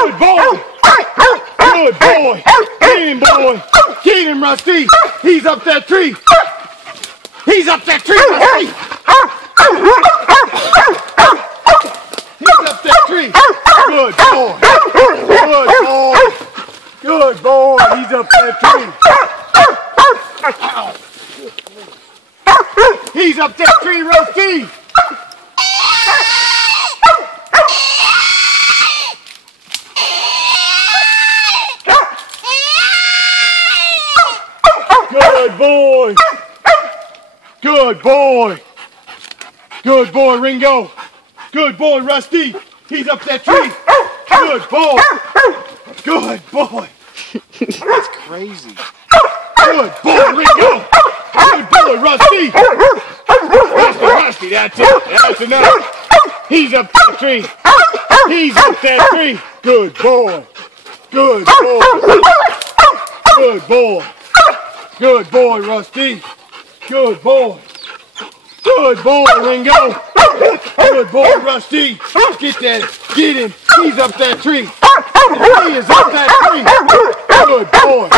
Good boy. Good boy. Get him, boy. Get him, Rusty. He's up that tree. He's up that tree, Rusty. He's up that tree. Good boy. Good boy. Good boy. He's up that tree. Ow. He's up that tree, Rusty. Good boy. Good boy. Good boy, Ringo. Good boy, Rusty. He's up that tree. Good boy. Good boy. That's crazy. Good boy, Ringo. Good boy, Rusty. Rusty, that's it. That's enough. He's up that tree. He's up that tree. Good boy. Good boy. Good boy. Good boy, Rusty. Good boy. Good boy, Ringo. Good boy, Rusty. Get that. Get him. He's up that tree. He is up that tree. Good boy.